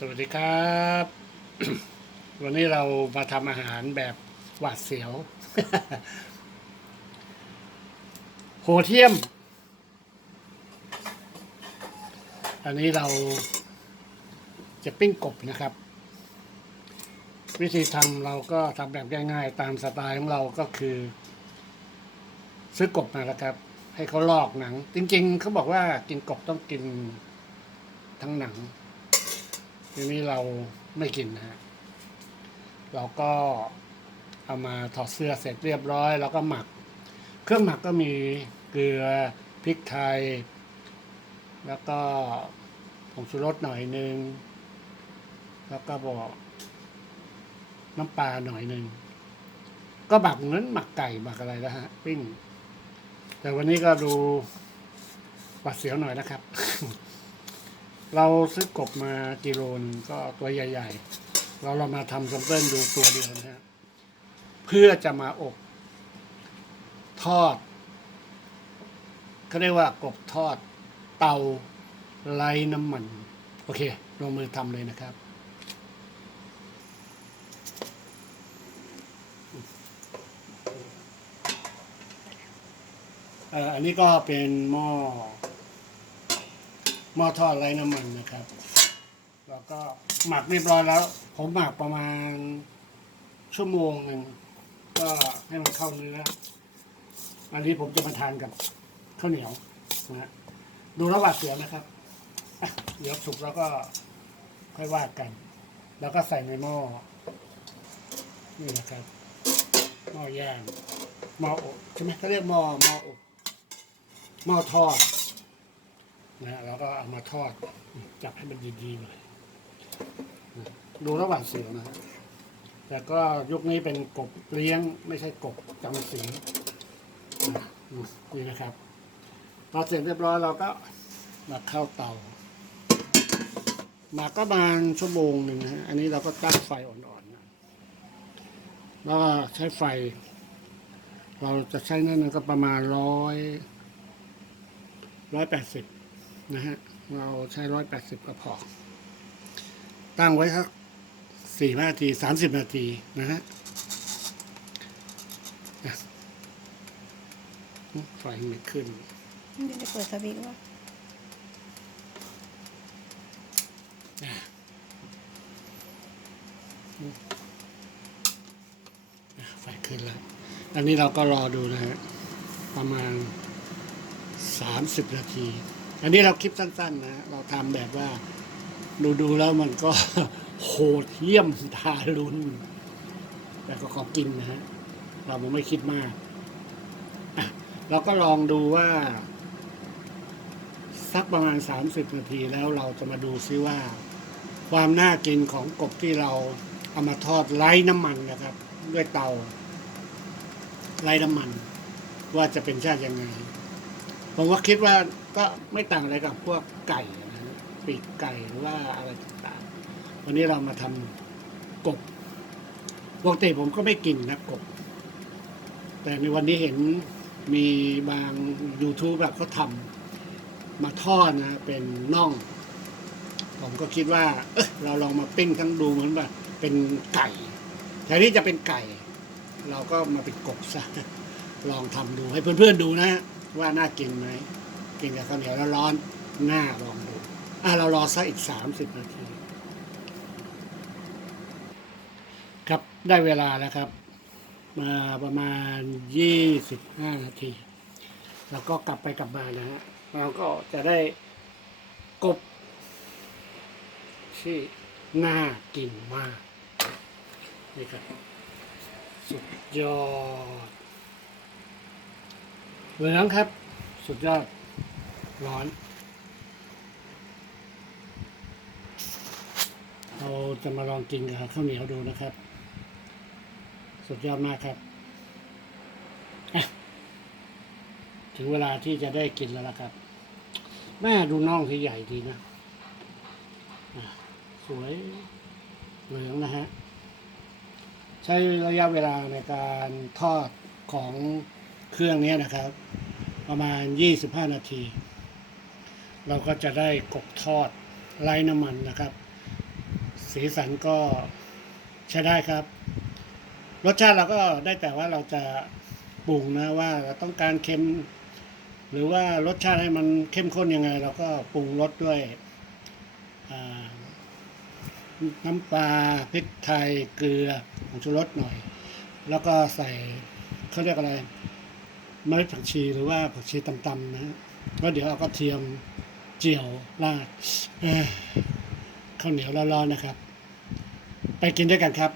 สวัสดีครับ วันนี้เรามาทำอาหารแบบหวาดเสียว โหเทียม อันนี้เราจะปิ้งกบนะครับ วิธีทำเราก็ทำแบบง่ายๆ ตามสไตล์ของเราก็คือ ซื้อกบมาแล้วครับ ให้เขาลอกหนัง จริงๆเขาบอกว่ากินกบต้องกินทั้งหนัง ทีนี้เราไม่กินนะฮะเราก็เอามาถอดเสื้อเสร็จเรียบร้อย แล้วก็หมัก เครื่องหมักก็มีเกลือพริกไทย แล้วก็ผงชูรสหน่อยหนึ่งแล้วก็บอกน้ำปลาหน่อยหนึ่งก็หมักเหมือนหมักไก่หมักอะไรแล้วฮะปิ้งแต่วันนี้ก็ดูหวาดเสียวหน่อยนะครับ เราซื้อกบมากิโลนก็ตัวใหญ่ ๆ เราเรามาทำซัมเปิลดูตัวเดียวนะฮะเพื่อจะมาอบ ทอดเขาเรียกว่ากบทอดเตาไร้น้ำมัน โอเค ลงมือทำเลยนะครับอันนี้ก็เป็นหม้อ หม้อทอดไร้น้ำมันนะครับ แล้วก็หมักเรียบร้อยแล้ว ผมหมักประมาณชั่วโมงหนึ่งก็ให้มันเข้าเนื้อ อันนี้ผมจะมาทานกับข้าวเหนียวนะฮะดูระหว่างเสือนะครับ เดี๋ยวสุกแล้วก็ค่อยว่ากัน แล้วก็ใส่ในหม้อ นี่นะครับ หม้อย่าง หม้ออบใช่ไหมเขาเรียกหม้อหม้ออบหม้อทอด นะแล้วก็เอามาทอดจับให้มันดีๆหน่อยดูระหว่างเสือนะแต่ก็ยุคนี้เป็นกบเลี้ยงไม่ใช่กบจำศีนี่นะครับ พอเสร็จเรียบร้อยเราก็มาเข้าเตาหมาก็ประมาณชั่วโมงหนึ่งนะฮะอันนี้เราก็ตั้งไฟอ่อนๆนะแล้วก็ใช้ไฟ เราจะใช้นั่นก็ประมาณร้อยร้อยแปดสิบ นะฮะ เราใช้ร้อยแปดสิบก็พอ ตั้งไว้สักสี่นาทีสามสิบนาทีนะฮะอะไฟไม่ขึ้นไม่ได้เปิดสวิตช์ว่าไฟขึ้นแล้ว อันนี้เราก็รอดูนะฮะ ประมาณสามสิบนาที อันนี้เราคลิปสั้นๆนะเราทำแบบว่า ดูดูๆแล้วมันก็ โหดเหี้ยมทารุณแต่ก็ขอกินนะฮะเราไม่คิดมากอะเราก็ลองดูว่า สักประมาณสามสิบนาทีแล้วเราจะมาดูซิว่า ความน่ากินของกบที่เราเอามาทอดไร้น้ำมันนะครับ ด้วยเตาไร้น้ำมัน ว่าจะเป็นชาติยังไง ผมว่าคิดว่าก็ไม่ต่างอะไรกับพวกไก่นะปีกไก่หรือว่าอะไรต่างๆวันนี้เรามาทำกบปกติผมก็ไม่กินนะกบ แต่ในวันนี้เห็นมีบาง YouTube แบบเขาทำมาทอดนะเป็นน่อง ผมก็คิดว่าเเราลองมาปิ้งทั้งดูเหมือนแบบเป็นไก่แทนที่จะเป็นไก่ เราก็มาเป็นกบซะลองทำดูให้เพื่อนๆดูนะ ว่าน่ากินไหมกินกับข้าวเหนียวแล้วร้อนหน้าลองดูอะเรารอสักอีกสามสิบนาที ครับได้เวลาแล้วครับ มาประมาณยี่สิบห้านาที แล้วก็กลับไปกลับมานะฮะเราก็จะได้กบ ที่น่ากินมากนี่ครับสุดยอด เหลืองครับ สุดยอด ร้อน เราจะมาลองกินกับข้าวเหนียวดูนะครับ สุดยอดมากครับถึงเวลาที่จะได้กินแล้วละครับ แม่ดูน่องที่ใหญ่ดีนะะสวยเหลืองนะฮะ ใช้ระยะเวลาในการทอดของ เครื่องนี้นะครับ ประมาณ 25 นาที เราก็จะได้กบทอดไร้น้ำมันนะครับ สีสันก็ใช้ได้ครับ รสชาติเราก็ได้แต่ว่าเราจะปรุงนะว่าเราต้องการเค็ม หรือว่ารสชาติให้มันเข้มข้นยังไง เราก็ปรุงรสด้วยน้ำปลาพริกไทยเกลือผงชูรสหน่อย แล้วก็ใส่เขาเรียกอะไร เมล็ดผักชีหรือว่าผักชีตำๆนะก็เดี๋ยวเอากระเทียมเจียวราดข้าวเหนียวร้อนๆนะครับ ไปกินด้วยกันครับ